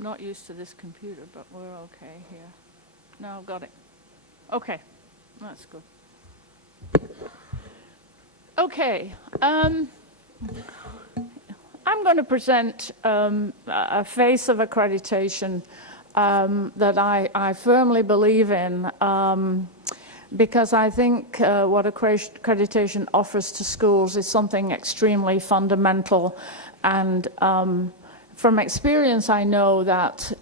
not used to this computer, but we're okay here. No, got it. Okay, that's good. Okay, I'm going to present a face of accreditation that I firmly believe in, because I think what accreditation offers to schools is something extremely fundamental. And from experience, I know that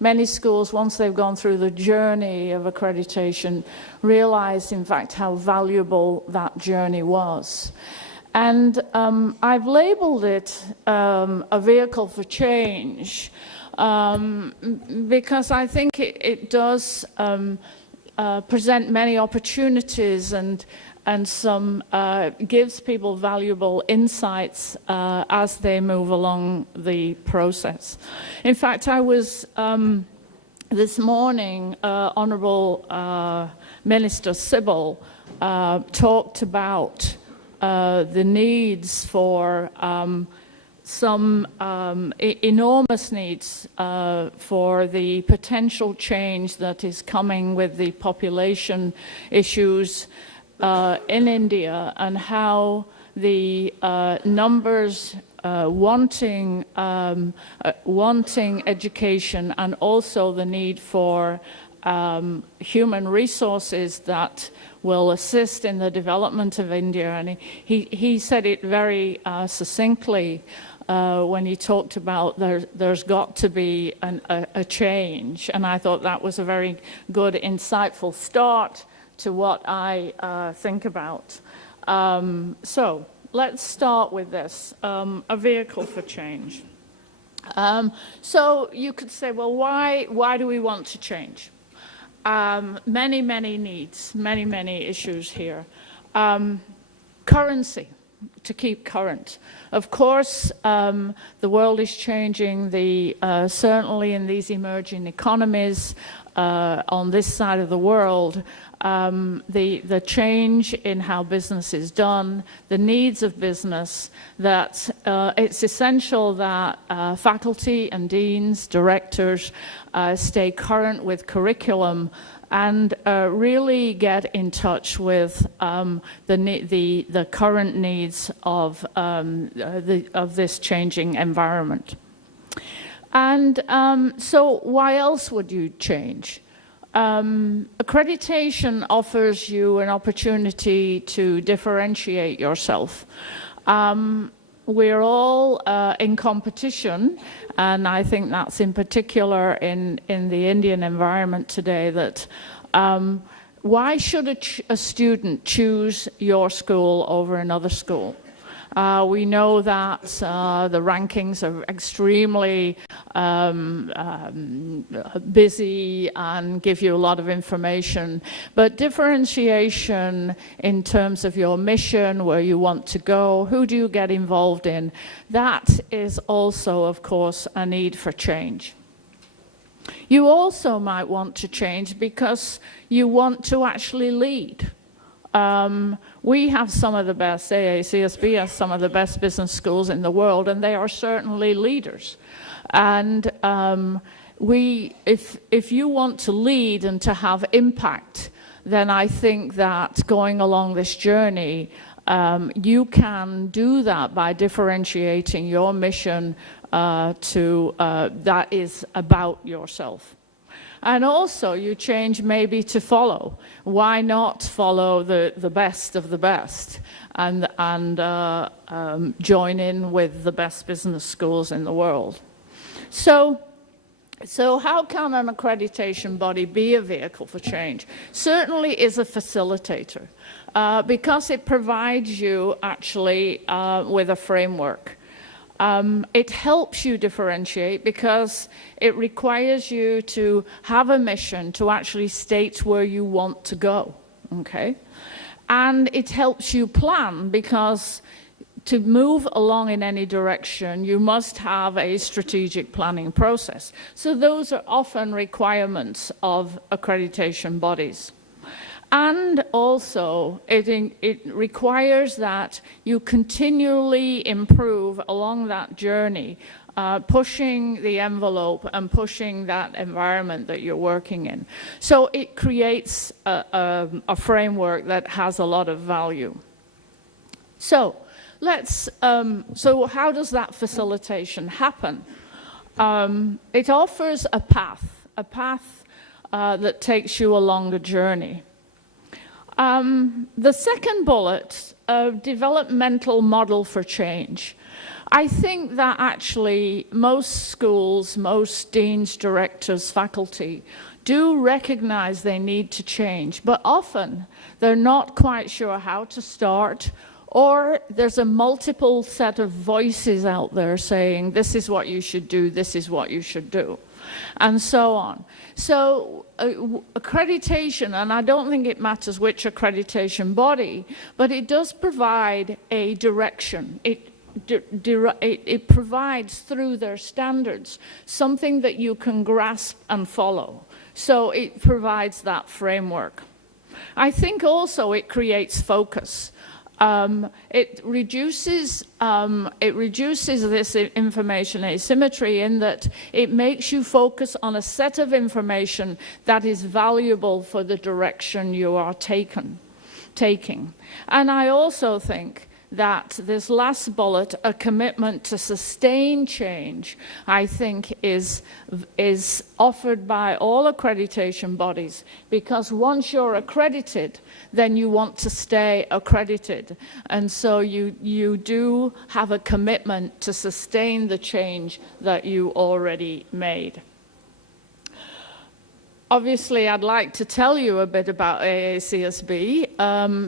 many schools, once they've gone through the journey of accreditation, realize, in fact, how valuable that journey was. And I've labeled it a vehicle for change, because I think it does present many opportunities and some gives people valuable insights as they move along the process. In fact, I was this morning, Honourable Minister Sybil talked about the needs for some enormous needs for the potential change that is coming with the population issues in India, and how the numbers wanting education, and also the need for human resources that will assist in the development of India. And he said it very succinctly when he talked about there's got to be a change. And I thought that was a very good, insightful start to what I think about. So let's start with this, a vehicle for change. So you could say, well, why do we want to change? Many needs, many issues here. Currency, to keep current. Of course, the world is changing. Certainly in these emerging economies on this side of the world, the change in how business is done, the needs of business, that it's essential that faculty and deans, directors stay current with curriculum and really get in touch with the current needs of this changing environment. And so why else would you change? Accreditation offers you an opportunity to differentiate yourself. We're all in competition, and I think that's in particular in the Indian environment today, that why should a student choose your school over another school? We know that the rankings are extremely busy and give you a lot of information, but differentiation in terms of your mission, where you want to go, who do you get involved in, that is also, of course, a need for change. You also might want to change because you want to actually lead. We have some of the best, AACSB has some of the best business schools in the world, and they are certainly leaders. And if you want to lead and to have impact, then I think that going along this journey, you can do that by differentiating your mission that is about yourself. And also you change maybe to follow. Why not follow the best of the best and join in with the best business schools in the world? So how can an accreditation body be a vehicle for change? Certainly is a facilitator, because it provides you actually with a framework. It helps you differentiate because it requires you to have a mission to actually state where you want to go, okay? And it helps you plan, because to move along in any direction, you must have a strategic planning process. So those are often requirements of accreditation bodies. And also, it requires that you continually improve along that journey pushing the envelope and pushing that environment that you're working in. So it creates a framework that has a lot of value. So so how does that facilitation happen? It offers a path that takes you along a journey. The second bullet, a developmental model for change. I think that actually most schools, most deans, directors, faculty do recognize they need to change, but often they're not quite sure how to start, or there's a multiple set of voices out there saying, this is what you should do, this is what you should do, and so on. So accreditation, and I don't think it matters which accreditation body, but it does provide a direction. It provides through their standards something that you can grasp and follow. So it provides that framework. I think also it creates focus. It reduces this information asymmetry in that it makes you focus on a set of information that is valuable for the direction you are taking. And I also think that this last bullet, a commitment to sustain change, I think is offered by all accreditation bodies, because once you're accredited, then you want to stay accredited. And so you do have a commitment to sustain the change that you already made. Obviously, I'd like to tell you a bit about AACSB,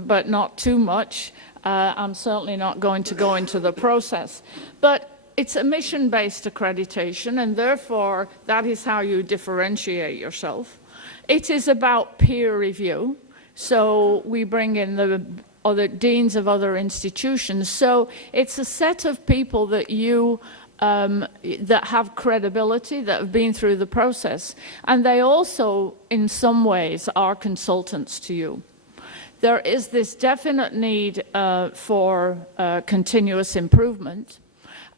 but not too much. I'm certainly not going to go into the process. But it's a mission-based accreditation, and therefore that is how you differentiate yourself. It is about peer review. So we bring in the other deans of other institutions. So it's a set of people that that have credibility, that have been through the process, and they also, in some ways, are consultants to you. There is this definite need for continuous improvement.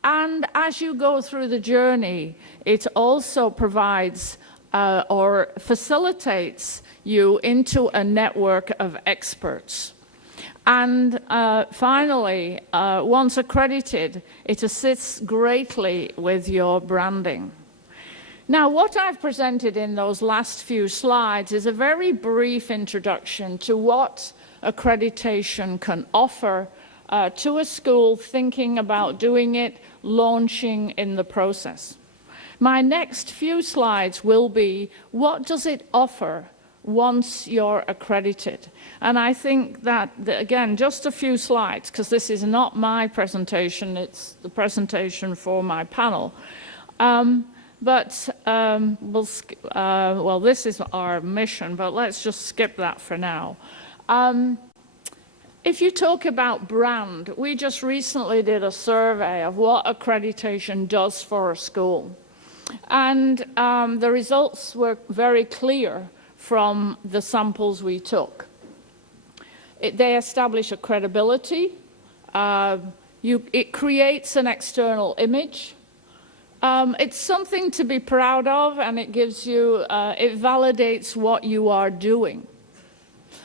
And as you go through the journey, it also provides or facilitates you into a network of experts. And finally, once accredited, it assists greatly with your branding. Now, what I've presented in those last few slides is a very brief introduction to what accreditation can offer to a school thinking about doing it, launching in the process. My next few slides will be, what does it offer once you're accredited? And I think that, again, just a few slides, because this is not my presentation, it's the presentation for my panel. Well, this is our mission, but let's just skip that for now. If you talk about brand, we just recently did a survey of what accreditation does for a school. And the results were very clear from the samples we took. They establish a credibility. It creates an external image. It's something to be proud of, and it gives you, it validates what you are doing.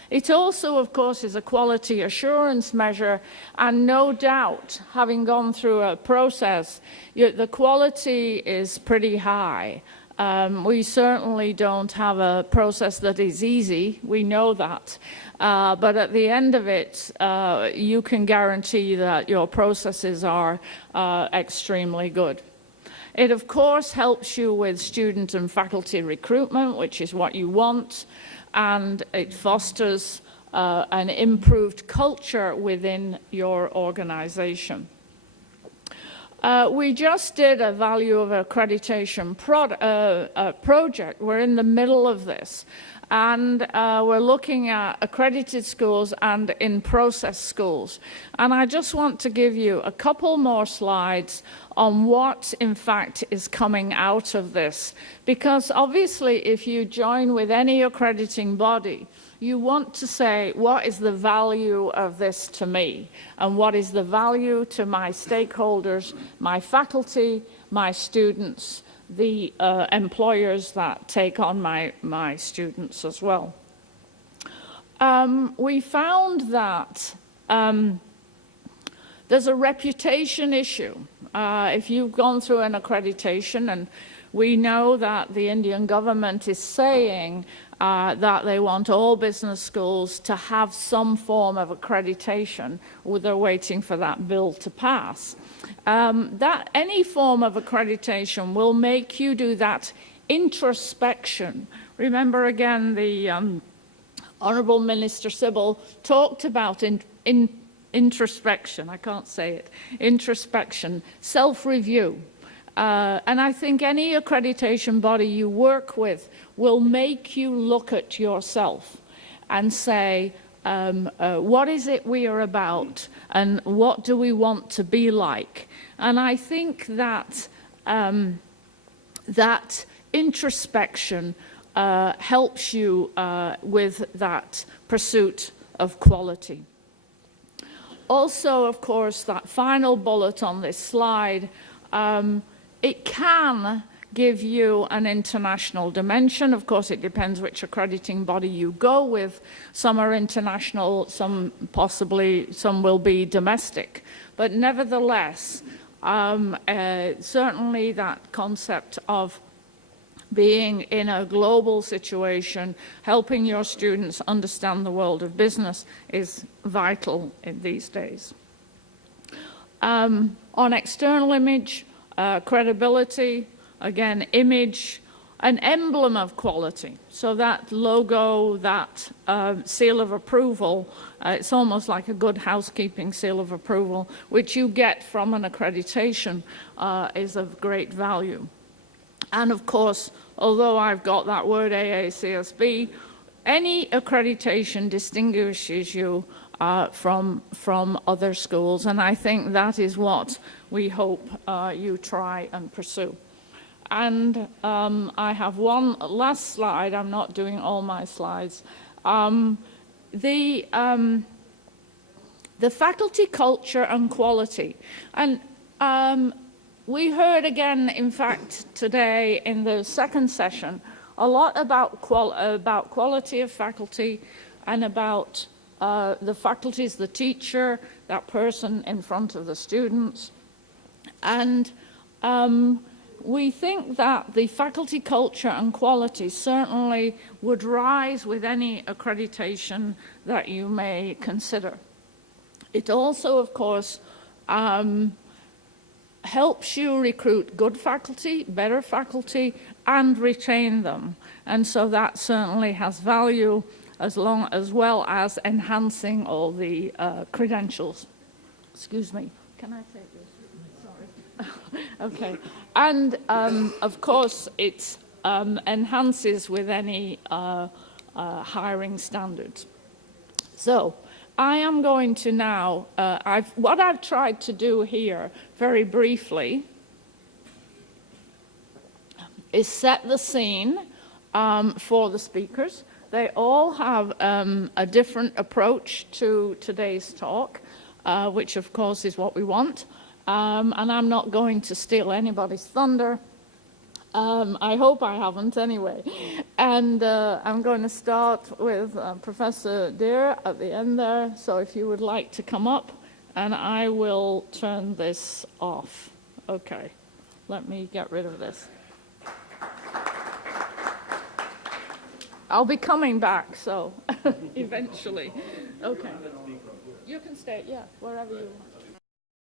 It also, of course, is a quality assurance measure, and no doubt, having gone through a process, the quality is pretty high. We certainly don't have a process that is easy, we know that. But at the end of it, you can guarantee that your processes are extremely good. It, of course, helps you with student and faculty recruitment, which is what you want, and it fosters an improved culture within your organization. We just did a value of accreditation project. We're in the middle of this. And we're looking at accredited schools and in-process schools. And I just want to give you a couple more slides on what, in fact, is coming out of this. Because obviously, if you join with any accrediting body, you want to say, what is the value of this to me? And what is the value to my stakeholders, my faculty, my students, the employers that take on my students as well. We found that there's a reputation issue. If you've gone through an accreditation, and we know that the Indian government is saying that they want all business schools to have some form of accreditation, they're waiting for that bill to pass. That any form of accreditation will make you do that introspection. Remember again, the Honourable Minister Sybil talked about introspection, I can't say it, introspection, self-review. And I think any accreditation body you work with will make you look at yourself and say, what is it we are about and what do we want to be like? And I think that that introspection helps you with that pursuit of quality. Also, of course, that final bullet on this slide, it can give you an international dimension. Of course, it depends which accrediting body you go with. Some are international, some possibly, some will be domestic. But nevertheless, certainly that concept of being in a global situation, helping your students understand the world of business is vital in these days. On external image, credibility, again, image, an emblem of quality. So that logo, that seal of approval, it's almost like a good housekeeping seal of approval, which you get from an accreditation, is of great value. And of course, although I've got that word AACSB, any accreditation distinguishes you from other schools, and I think that is what we hope you try and pursue. And I have one last slide. I'm not doing all my slides. The faculty culture and quality. And we heard again, in fact, today in the second session, a lot about quality of faculty and about the faculty is the teacher, that person in front of the students. And we think that the faculty culture and quality certainly would rise with any accreditation that you may consider. It also, of course, helps you recruit good faculty, better faculty, and retain them. And so that certainly has value as well as enhancing all the credentials. Excuse me. Can I take this? Sorry. Okay. And of course, it enhances with any hiring standards. So I am going to now, what I've tried to do here very briefly is set the scene for the speakers. They all have a different approach to today's talk, which of course is what we want. And I'm not going to steal anybody's thunder. I hope I haven't anyway. And I'm going to start with Professor Deere at the end there. So if you would like to come up, and I will turn this off. Okay, let me get rid of this. I'll be coming back, so eventually. Okay. You can stay, yeah, wherever you want.